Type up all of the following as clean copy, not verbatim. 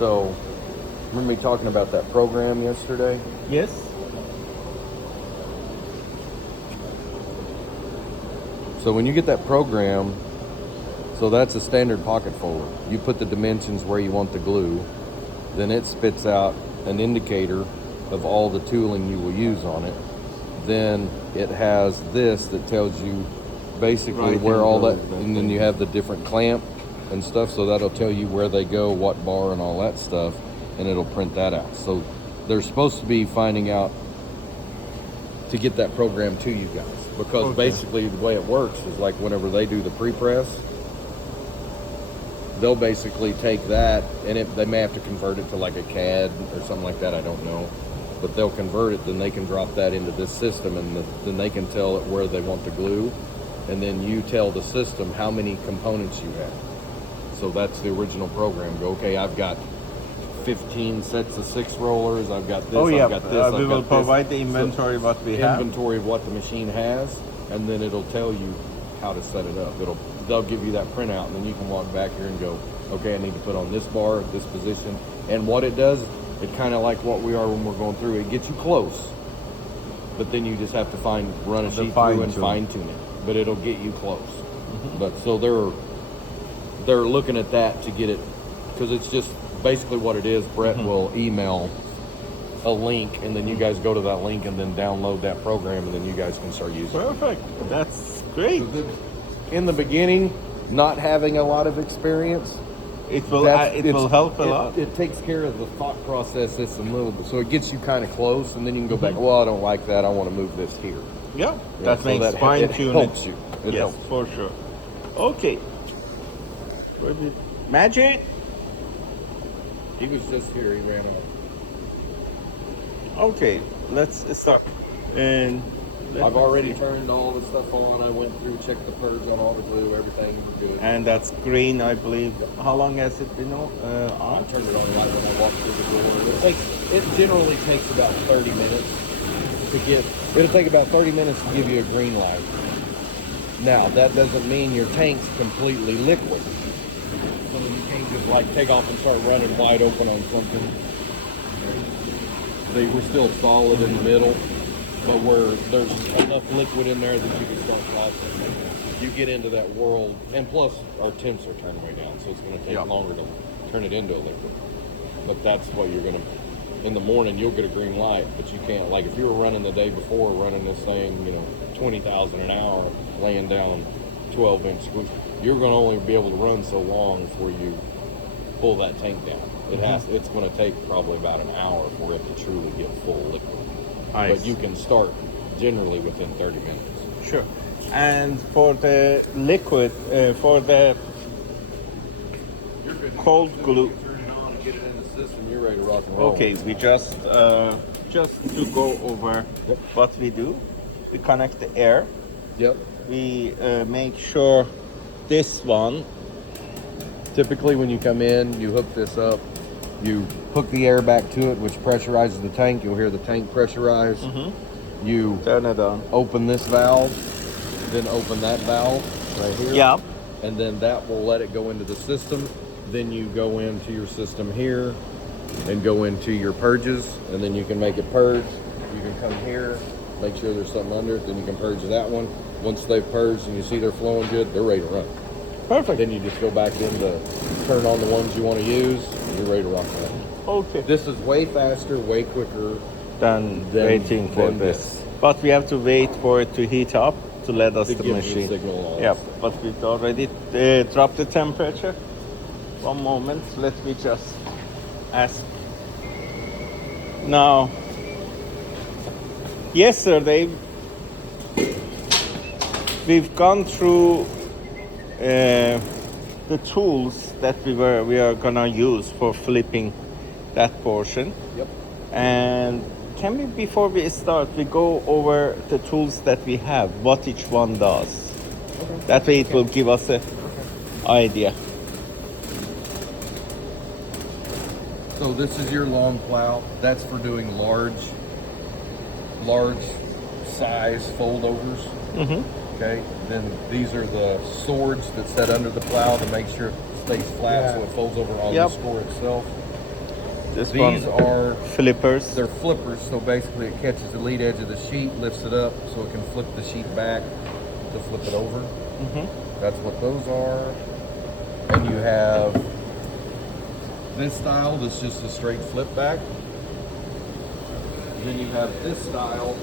So, remember me talking about that program yesterday? Yes. So when you get that program, so that's a standard pocket folder. You put the dimensions where you want the glue, then it spits out an indicator of all the tooling you will use on it. Then it has this that tells you basically Right, where and all those, that, that and then thing. you have the different clamp and stuff, so that'll tell you where they go, what bar and all that stuff, and it'll print that out. So they're supposed to be finding out to get that program to you guys, because Okay. basically the way it works is like whenever they do the pre-press, they'll basically take that, and they may have to convert it to like a CAD or something like that, I don't know, but they'll convert it, then they can drop that into this system, and then they can tell it where they want the glue, and then you tell the system how many components you have. So that's the original program. Go, okay, I've got 15 sets of 6 rollers, I've got this, Oh yeah. I've got this, We I've will got this. provide the So, inventory what we have. inventory of what the machine has, and then it'll tell you how to set it up. They'll give you that printout, and then you can walk back here and go, okay, I need to put on this bar, this position. And what it does, it kind of like what we are when we're going through, it gets you close, but then you just have to run a sheet through and fine tune it, but it'll get you close. But so they're looking at that to get it, because it's just basically what it is. Brett will email a link, and then you guys go to that link and then download that program, and then you guys can start using it. Perfect. That's great. In the beginning, not having a lot of experience, It will help a lot. It takes care of the thought process just a little bit, so it gets you kind of close, and then you can go back. Well, I don't like that. I want to move this here. Yeah, Yeah, that so makes that fine it tuning. helps you. It Yes, helps. for sure. Okay. Where did Magic? He was just here. He ran off. Okay, let's start. And I've already turned all the stuff on. I went through, checked the purge on all the glue, everything was good. And that's green, I believe. How long has it been on? I turned it on right when I walked through the door. It generally takes about 30 minutes to get. It'll take about 30 minutes to give you a green light. Now that doesn't mean your tank's completely liquid, so you can't just like take off and start running wide open on something. We're still solid in the middle, but where there's enough liquid in there that you can start processing. You get into that world, and plus our temps are turned way down, so it's going to take longer to turn it into a liquid. But that's what you're going to. In the morning, you'll get a green light, but you can't. Like if you were running the day before, running this thing, 20,000 an hour, laying down 12-inch screws, you're going to only be able to run so long before you pull that tank down. It's going to take probably about an hour for it to truly get full liquid. But you can start generally within 30 minutes. Sure. And for the liquid, for the cold glue. Turn it on and get it in the system. You're ready to rock and roll. Okay, we just to go over what we do. We connect the air. Yep. We make sure this one. Typically, when you come in, you hook this up. You hook the air back to it, which pressurizes the tank. You'll hear the tank pressurize. You Turn it on. open this valve, then open that valve right here. Yeah. And then that will let it go into the system. Then you go into your system here and go into your purges, and then you can make it purge. You can come here, make sure there's something under it, then you can purge that one. Once they've purged and you see they're flowing good, they're ready to run. Perfect. Then you just go back in to turn on the ones you want to use, and you're ready to rock and roll. Okay. This is way faster, way quicker. Than Then- waiting for then this. this. But we have to wait for it to heat up to let us To the give you a machine. signal and all that Yeah, stuff. but we've already dropped the temperature. One moment, let me just ask. Now, yesterday we've gone through the tools that we are gonna use for flipping that portion. Yep. And can we, before we start, we go over the tools that we have, what each one does. Okay. That way it will give us a idea. So this is your long plow. That's for doing large size foldovers. Okay. Then these are the swords that set under the plow to make sure it stays flat, so it folds over on Yep. the score itself. This These one, are flippers. they're flippers, so basically it catches the lead edge of the sheet, lifts it up, so it can flip the sheet back to flip it over. That's what those are. And you have this style that's just a straight flip back. Then you have this style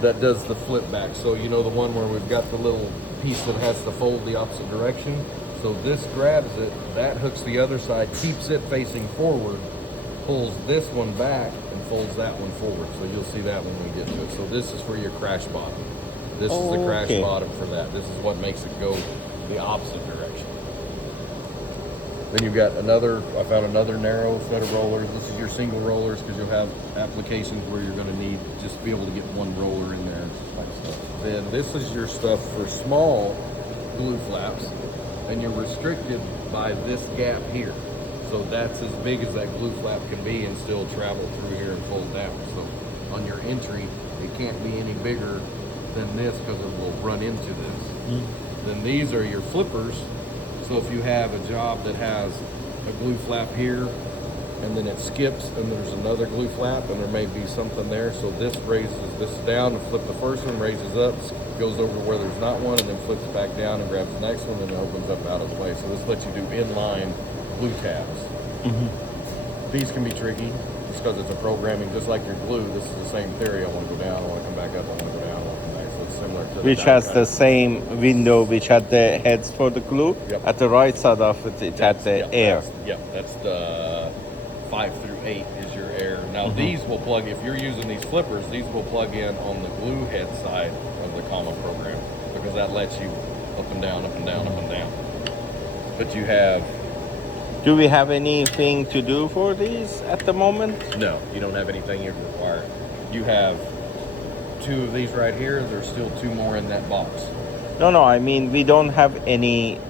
that does the flip back. So you know the one where we've got the little piece that has to fold the opposite direction. So this grabs it, that hooks the other side, keeps it facing forward, pulls this one back and folds that one forward. So you'll see that when we get to it. So this is for your crash bottom. This is the crash Okay. bottom for that. This is what makes it go the opposite direction. Then you've got another, I found another narrow set of rollers. This is your single rollers because you'll have applications where you're going to need just to be able to get one roller in there. Then this is your stuff for small glue flaps, and you're restricted by this gap here. So that's as big as that glue flap can be and still travel through here and fold down. So on your entry, it can't be any bigger than this because it will run into this. Then these are your flippers. So if you have a job that has a glue flap here and then it skips and there's another glue flap and there may be something there. So this raises this down and flip the first one, raises up, goes over where there's not one and then flips back down and grabs the next one and it opens up out of the way. So this lets you do inline glue tabs. These can be tricky just because it's a programming, just like your glue. This is the same theory. I want to go down, I want to come back up, I want to go down, I want to come back. So it's similar to Which has the same window which had the heads for the glue. Yep. At the right side of it, it had the air. That's the 5 through 8 is your air. Now these will plug, if you're using these flippers, these will plug in on the glue head side of the common program because that lets you up and down, up and down, up and down. But you have, Do we have anything to do for these at the moment? no, you don't have anything you require. You have 2 of these right here. There's still 2 more in that box. No, I mean we don't have any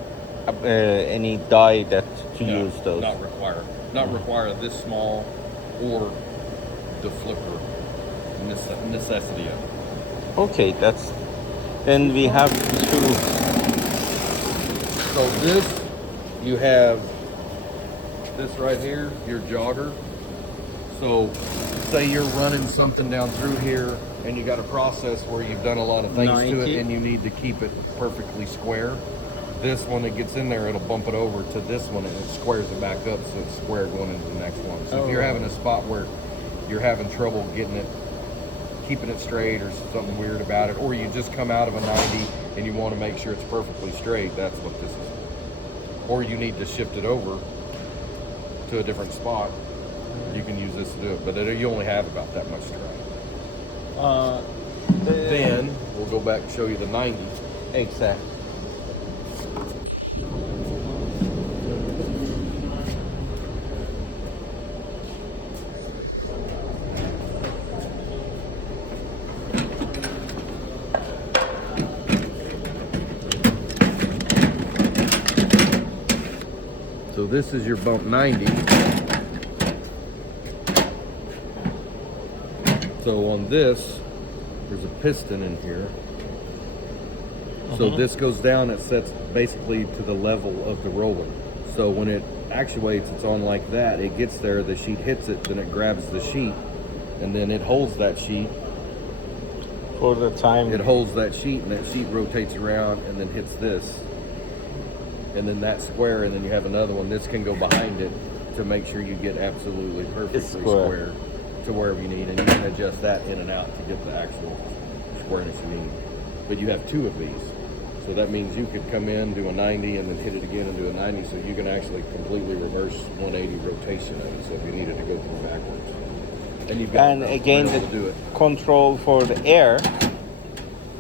die that to No, use those. Not require. Not require this small or the flipper necessity of it. Okay, that's. Then we have two. So this, you have this right here, your jogger. So say you're running something down through here and you got a process where you've done a lot of things to 90. it and you need to keep it perfectly square. This one that gets in there, it'll bump it over to this one and it squares it back up so it's square going into the next one. So if you're having a spot where you're having trouble getting it, keeping it straight or something weird about it, or you just come out of a 90 and you want to make sure it's perfectly straight, that's what this is for. Or you need to shift it over to a different spot, you can use this to do it, but you only have about that much stride. Then we'll go back and show you the 90. Exactly. So this is your bump 90. So on this, there's a piston in here. So this goes down, it sets basically to the level of the roller. So when it actuates, it's on like that, it gets there, the sheet hits it, then it grabs the sheet, and then it holds that sheet. For the time. It holds that sheet, and that sheet rotates around and then hits this. And then that square, and then you have another one. This can go behind it to make sure you get absolutely perfectly square to wherever you need, and you can adjust that in and out to get the actual squareness you need. But you have 2 of these. So that means you could come in, do a 90, and then hit it again and do a 90, so you can actually completely reverse 180 rotation of it, so if you needed to go through backwards. And you've got And again, to the do it. control for the air,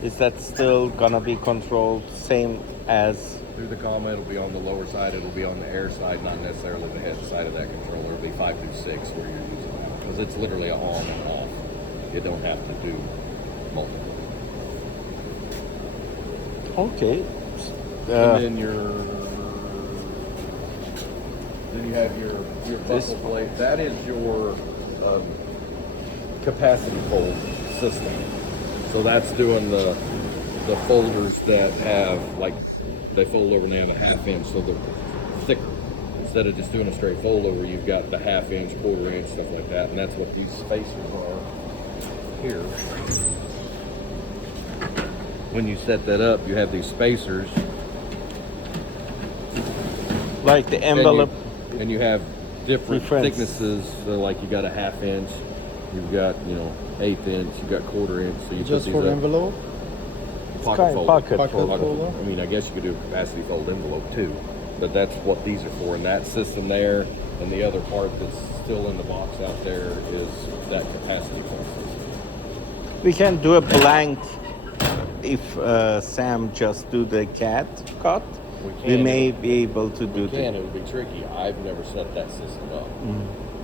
is that still gonna be controlled same as? Through the comma, it'll be on the lower side, it'll be on the air side, not necessarily the head side of that controller. It'll be 5 through 6 where you're using that, because it's literally a on and off. You don't have to do multiple. Okay. And then you have your This- buckle plate. That is your capacity fold system. So that's doing the folders that have, like, they fold over and they have a 1/2 inch, so they're thicker. instead of just doing a straight fold over, you've got the half-inch, quarter-inch, stuff like that, and that's what these spacers are here. When you set that up, you have these spacers. Like the envelope. And you have different Difference. thicknesses. So like you got a half-inch, you've got, you know, 1/8 inch, you've got quarter-inch. So you Just put for these the up. envelope? Pocket fold. Pocket folder. I mean, I guess you could do a capacity fold envelope too, but that's what these are for. And that system there, and the other part that's still in the box out there is that capacity fold system. We can do a blank if Sam just do the CAD cut. We can. may be able to do You can. It would be tricky. I've never set that system up.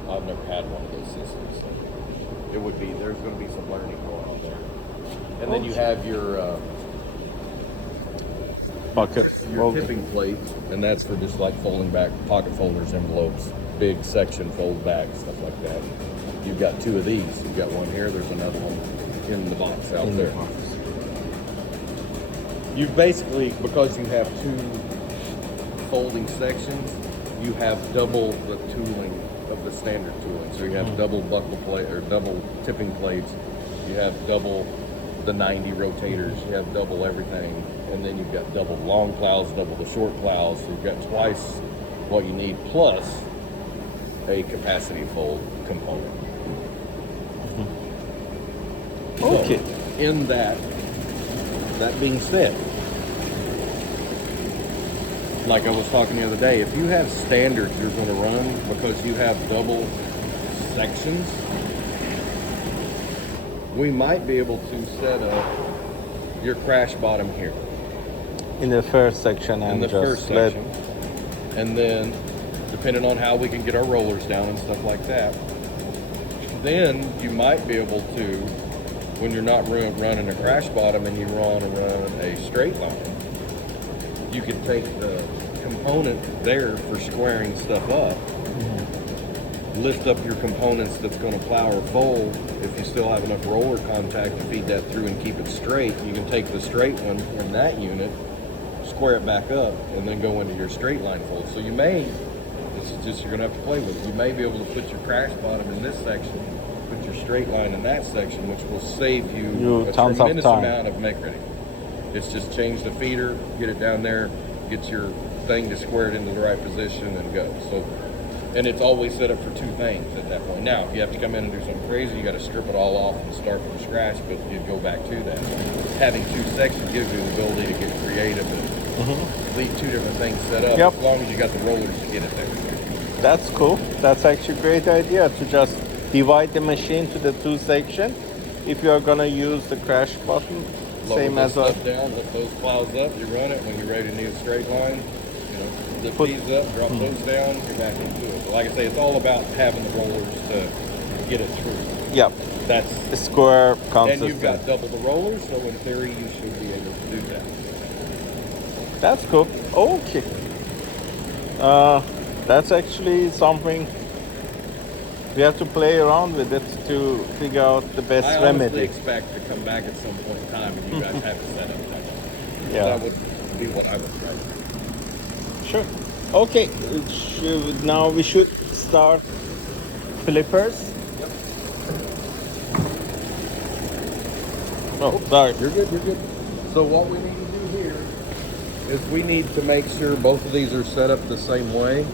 I've never had one of those systems. So it would be. There's going to be some learning going on there. And then you have your bucket. tipping plate, and that's for just like folding back pocket folders, envelopes, big section fold back, stuff like that. You've got 2 of these. You've got one here. There's another one in the box out there. You basically, because you have 2 folding sections, you have double the tooling of the standard tooling. So you have double buckle plate or double tipping plates. You have double the 90 rotators. You have double everything, and then you've got double long plows, double the short plows. So you've got twice what you need, plus a capacity fold component. Okay. So, in that being said, like I was talking the other day, if you have standards you're going to run because you have double sections, we might be able to set up your crash bottom here In the first section in and the just first let section, and then depending on how we can get our rollers down and stuff like that, then you might be able to, when you're not running a crash bottom and you run a straight line, you can take the component there for squaring stuff up, lift up your components that's going to plow or fold. If you still have enough roller contact to feed that through and keep it straight, you can take the straight one in that unit, square it back up, and then go into your straight line fold. So you may, this is just you're going to have to play with it, you may be able to put your crash bottom in this section, put your straight line in that section, which will save you a tons of tremendous time. amount of make ready. It's just change the feeder, get it down there, get your thing to square it into the right position, and go. So, and it's always set up for 2 things at that point. Now, if you have to come in and do something crazy, you got to strip it all off and start from scratch, but you'd go back to that. Having 2 sections gives you the ability to get creative and leave 2 different things set up, Yep. as long as you got the rollers to get it there. That's cool. That's actually a great idea to just divide the machine to the 2 sections. If you are gonna use the crash button, Lower same this as us. stuff down, lift those plows up, you run it. When you're ready to need a straight line, you know, lift Put- these up, drop those down, you're back into it. But like I say, it's all about having the rollers to get it through. Yep. That's A square and consistent. you've got double the rollers, so in theory you should be able to do that. That's cool. Okay. That's actually something we have to play around with it to figure out the best I honestly remedy. expect to come back at some point in time and you guys have to set up like that. Yeah. That would be what I would try. Sure. Okay. Now we should start flippers. Oh, sorry. You're good, you're good. So what we need to do here is we need to make sure both of these are set up the same way.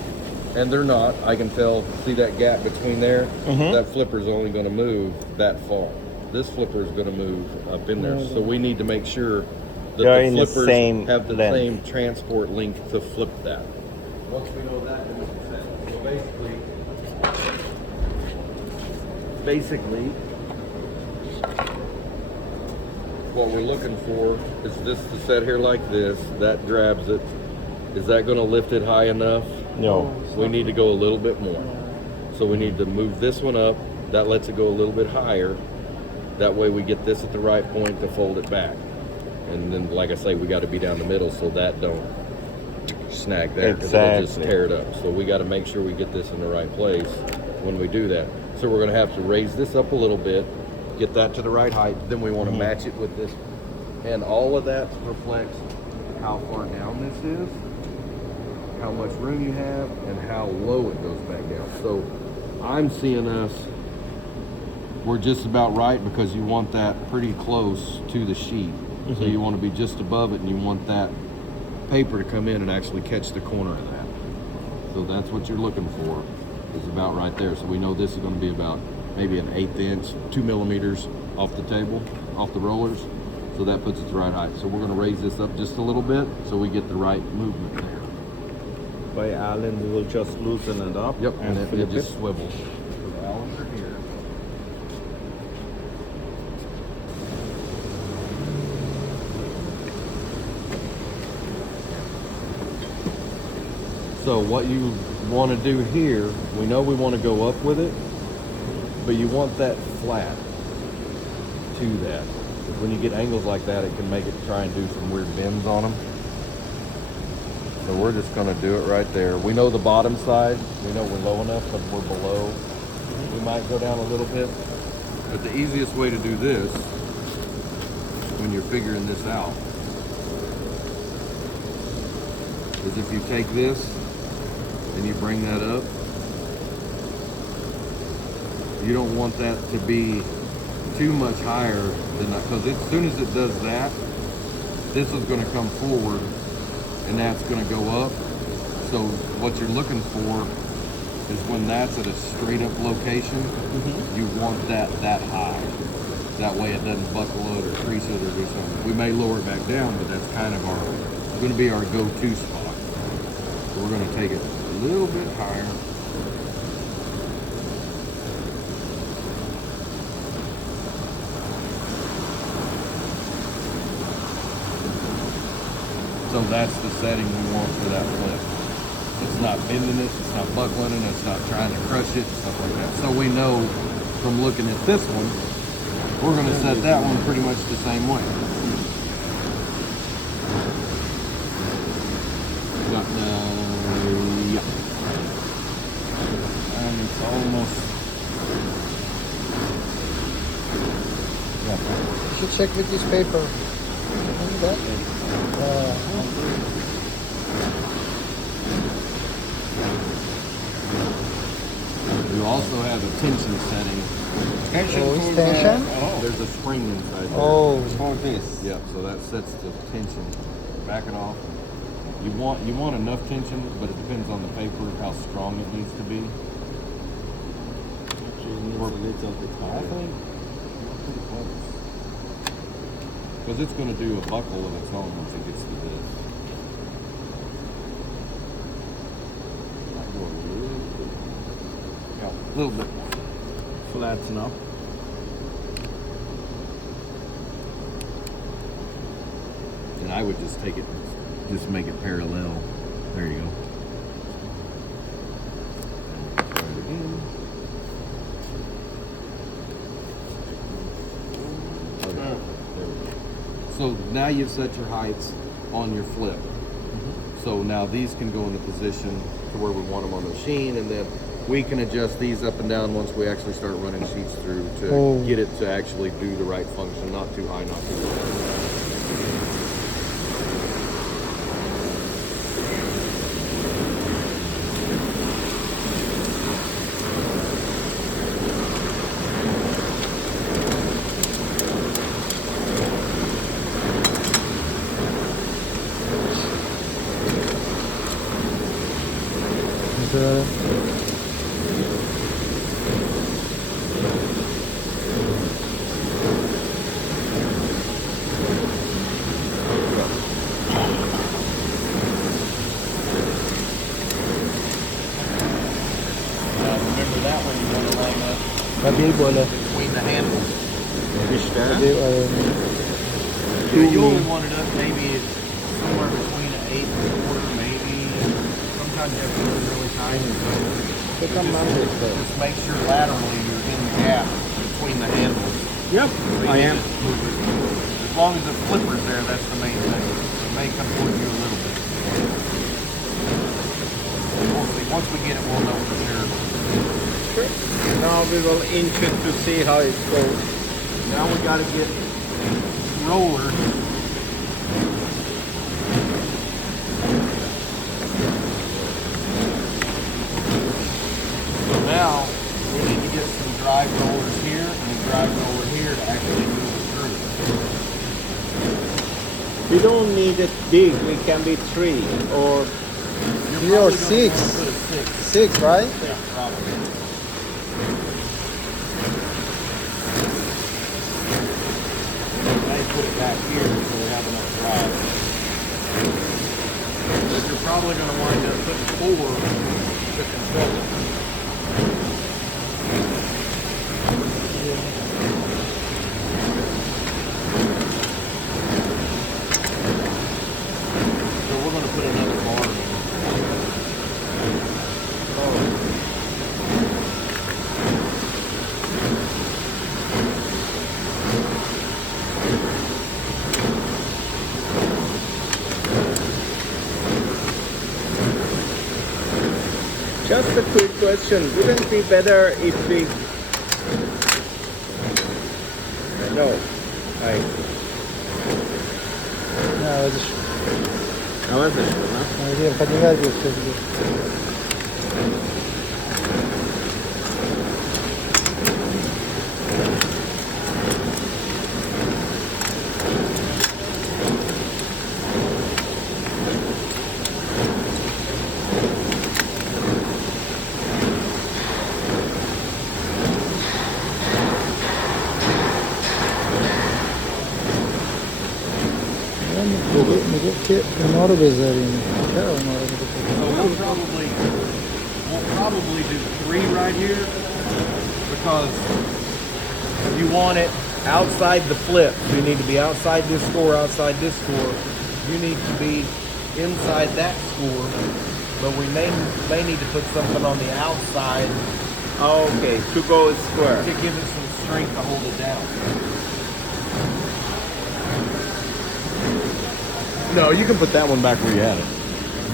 And they're not. I can tell, see that gap between there? That flipper's only going to move that far. This flipper is going to move up in there. So we need to make sure that They're the in the flippers same have the length. same transport length to flip that. Once we know that, then we can set it. So basically, what we're looking for is this to set here like this. That grabs it. Is that going to lift it high enough? No. We need to go a little bit more. So we need to move this one up. That lets it go a little bit higher. That way we get this at the right point to fold it back. And then, like I say, we got to be down the middle so that don't snag there. 'Cause it'll just Exactly. tear it up. So we got to make sure we get this in the right place when we do that. So we're going to have to raise this up a little bit, get that to the right height. Then we want to match it with this. And all of that reflects how far down this is. how much room you have, and how low it goes back down. So I'm seeing us, we're just about right because you want that pretty close to the sheet. So you want to be just above it, and you want that paper to come in and actually catch the corner of that. So that's what you're looking for, is about right there. So we know this is going to be about maybe an 1/8 inch, 2 millimeters off the table, off the rollers. So that puts it the right height. So we're going to raise this up just a little bit so we get the right movement there. By Allen, we'll just loosen it up. Yep, and flip it just swivels. So the Allens are here. So what you want to do here, we know we want to go up with it, but you want that flat to that. Because when you get angles like that, it can make it try and do some weird bends on them. So we're just going to do it right there. We know the bottom side. We know we're low enough, but we're below. We might go down a little bit. But the easiest way to do this, when you're figuring this out, is if you take this and you bring that up, you don't want that to be too much higher than that, because as soon as it does that, this is going to come forward and that's going to go up. So what you're looking for is when that's at a straight up location, you want that high. That way it doesn't buckle it or crease it or do something. We may lower it back down, but that's kind of going to be our go-to spot. So we're going to take it a little bit higher. So that's the setting we want for that flip. It's not bending it, it's not buckling it, it's not trying to crush it, stuff like that. So we know from looking at this one, we're going to set that one pretty much the same way. Yeah. And it's almost... Yeah. You should check with this paper. You also have a tension setting. It's tension? There's a spring inside there. Oh. For this. Yeah, so that sets the tension. Back it off. You want enough tension, but it depends on the paper how strong it needs to be. Actually, needs a little bit I higher. think pretty close. Because it's going to do a buckle of its own once it gets to this. Might go a little bit. Yeah, a little bit more. Flatten up. And I would just take it, just make it parallel. There you go. Try it again. Okay, there we go. So now you've set your heights on your flip. So now these can go into position to where we want them on the machine, and then we can adjust these up and down once we actually start running sheets through to get it to actually do the right function, not too high, not too low. Remember that one, you want to line up अभी बोलो between the handles. अभी You only want it up maybe somewhere between an 8 and a quarter, maybe. Sometimes you have to go really tight. Just make sure laterally you're in the gap between the handles. Yep, I am. As long as the flipper's there, that's the main thing. It may come toward you a little bit. And we'll see. Once we get it, we'll know for sure. Now we will inch it to see how it goes. Now we got to get roller. We don't need it big. We can be 3 or 3 or 6. Put a 6. 6, right? Yeah, probably. May put it back here so we have enough drive. But you're probably going to wind up putting 4 to control it. So we're going to put another bar in. just a quick question. Wouldn't it be better if we no. I عوضش عوضش کنم. دیگه خواهد این ور بیفته دیگه. میگه که اونا رو بذاریم. چرا اونا رو بذاریم؟ So we'll probably do 3 right here because you want it outside the flip. You need to be outside this score, outside this score. You need to be inside that score, but we may need to put something on the outside Okay, to go square. to give it some strength to hold it down. No, you can put that one back where you had it.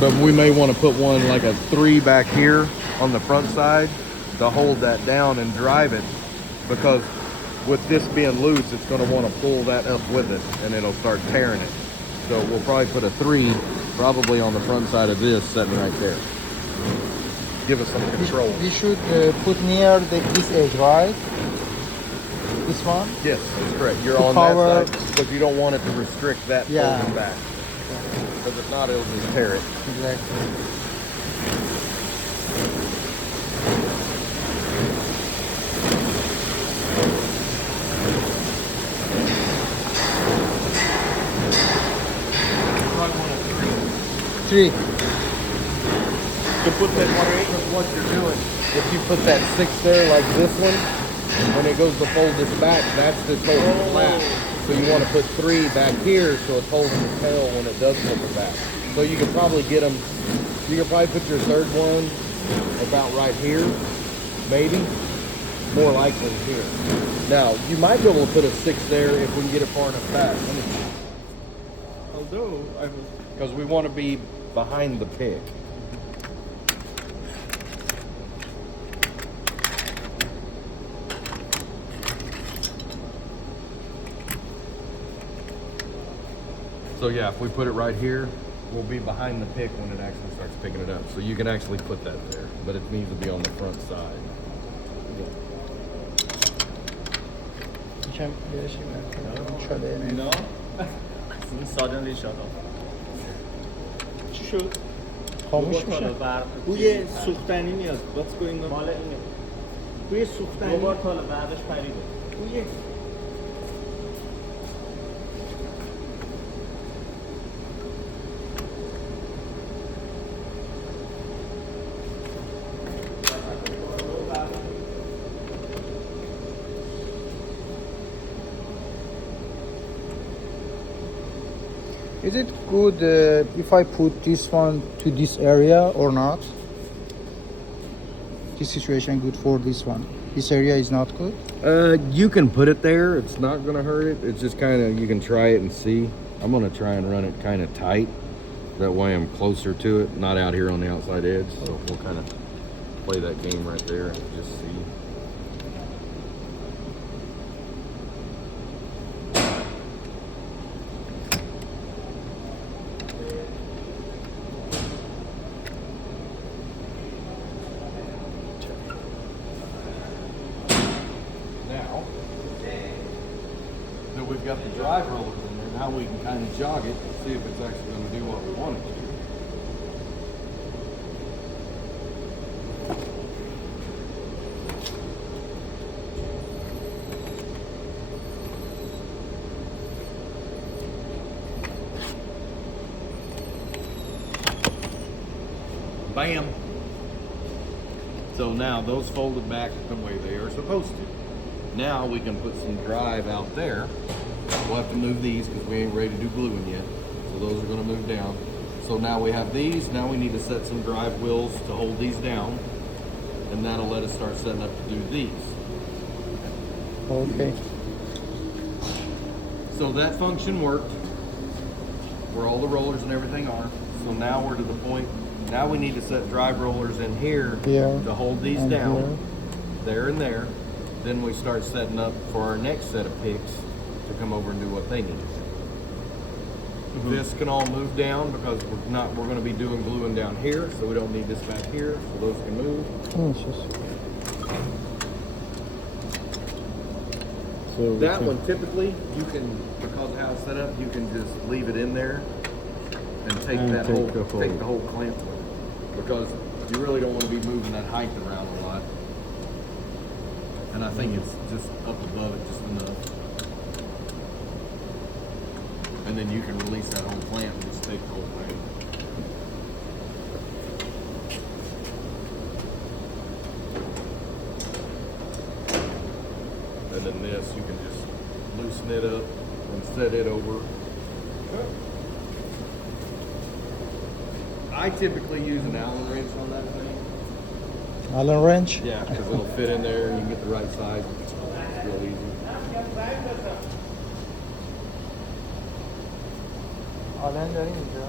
But we may want to put one like a 3 back here on the front side to hold that down and drive it, because with this being loose, it's going to want to pull that up with it and it'll start tearing it. So we'll probably put a 3 probably on the front side of this sitting right there. Give us some control. We should put near this edge, right? This one? Yes, that's correct. You're To on cover- that side because you don't want it to restrict that Yeah. folding back. Because if not, it'll just tear it. Exactly. Probably want a 3. 3. To put that what you're doing, if you put that 6 there like this one, when it goes to fold this back, that's just holding it flat. So you want to put 3 back here so it's holding the tail when it does flip it back. So you can probably get them, you can probably put your third one about right here, maybe. More likely here. Now, you might be able to put a 6 there if we can get it far enough back. Although I was Because we want to be behind the pig. So yeah, if we put it right here, we'll be behind the pick when it actually starts picking it up. So you can actually put that there, but it needs to be on the front side. یکم برشیم شده اینا suddenly shut off. چی شد؟ خاموش دوبار میشه تا برق بوی سوختنی میاد. What's going on? مال اینه. بوی سوختنی. دوبار تا برقش پریده. بوی Is it good if I put this one to this area or not? This situation good for this one. This area is not good. You can put it there. It's not going to hurt it. It's just kind of, you can try it and see. I'm going to try and run it kind of tight. That way I'm closer to it, not out here on the outside edge. So we'll kind of play that game right there and just see. Now that we've got the drive rollers in there, Now we can kind of jog it and see if it's actually going to do what we want it to do. Bam! So now those folded back the way they are supposed to. Now we can put some drive out there. We'll have to move these because we ain't ready to do gluing yet. So those are going to move down. So now we have these. Now we need to set some drive wheels to hold these down. And that'll let us start setting up to do these. Okay. So that function worked, where all the rollers and everything are. So now we're to the point, now we need to set drive rollers in here Here to hold these and down, here. there and there. Then we start setting up for our next set of picks to come over and do what they need. This can all move down because we're going to be doing gluing down here, so we don't need this back here, so those can move. So That one typically, you can, because of how it's set up, you can just leave it in there and take And that take whole, the whole- take the whole clamp with it. Because you really don't want to be moving that height around a lot. And I think it's just up above it just enough. And then you can release that whole clamp and just take the whole thing. And then this, you can just loosen it up and set it over. I typically use an Allen wrench on that thing. Allen wrench? Yeah, because it'll fit in there and you can get the right size. It's real easy. Allen داریم اینجا.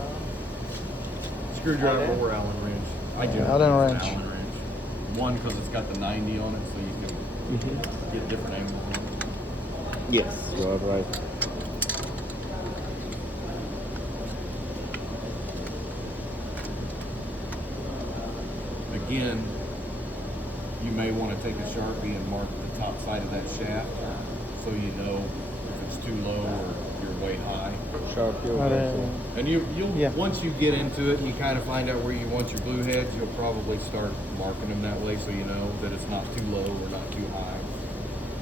Screwdriver or Allen wrench. I do. Allen use an wrench. Allen wrench. One, because it's got the 90 on it, so you can get different angles on it. yes, you are right. Again, you may want to take a Sharpie and mark the top side of that shaft so you know if it's too low or you're way high. Sharp your آره. pencil. And you'll Yeah. once you get into it and you kind of find out where you want your glue heads, you'll probably start marking them that way so you know that it's not too low or not too high.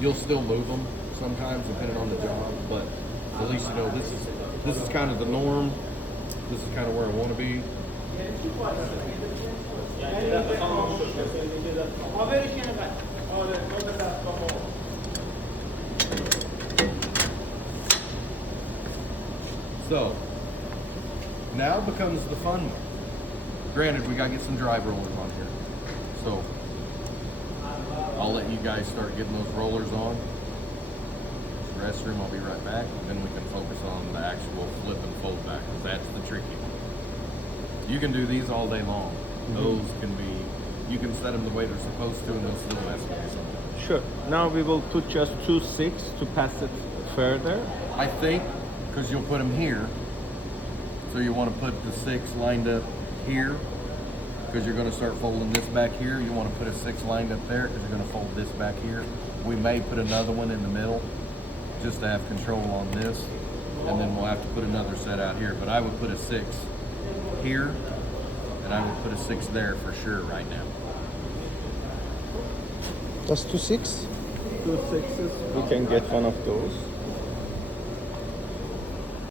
You'll still move them sometimes depending on the job, but at least you know this is kind of the norm. This is kind of where I want to be. So now becomes the fun one. Granted, we gotta get some drive rollers on here. So I'll let you guys start getting those rollers on. Restroom, I'll be right back. And then we can focus on the actual flip and fold back, because that's the tricky one. You can do these all day long. Those can be, you can set them the way they're supposed to and they'll still mess with you sometimes. Sure. Now we will put just 2 6 to pass it further. I think, because you'll put them here, so you want to put the 6 lined up here, because you're going to start folding this back here. You want to put a 6 lined up there, because you're going to fold this back here. We may put another one in the middle, just to have control on this, and then we'll have to put another set out here. But I would put a 6 here, and I would put a 6 there for sure right now. That's 2 6. 2 6s. We can get one of those.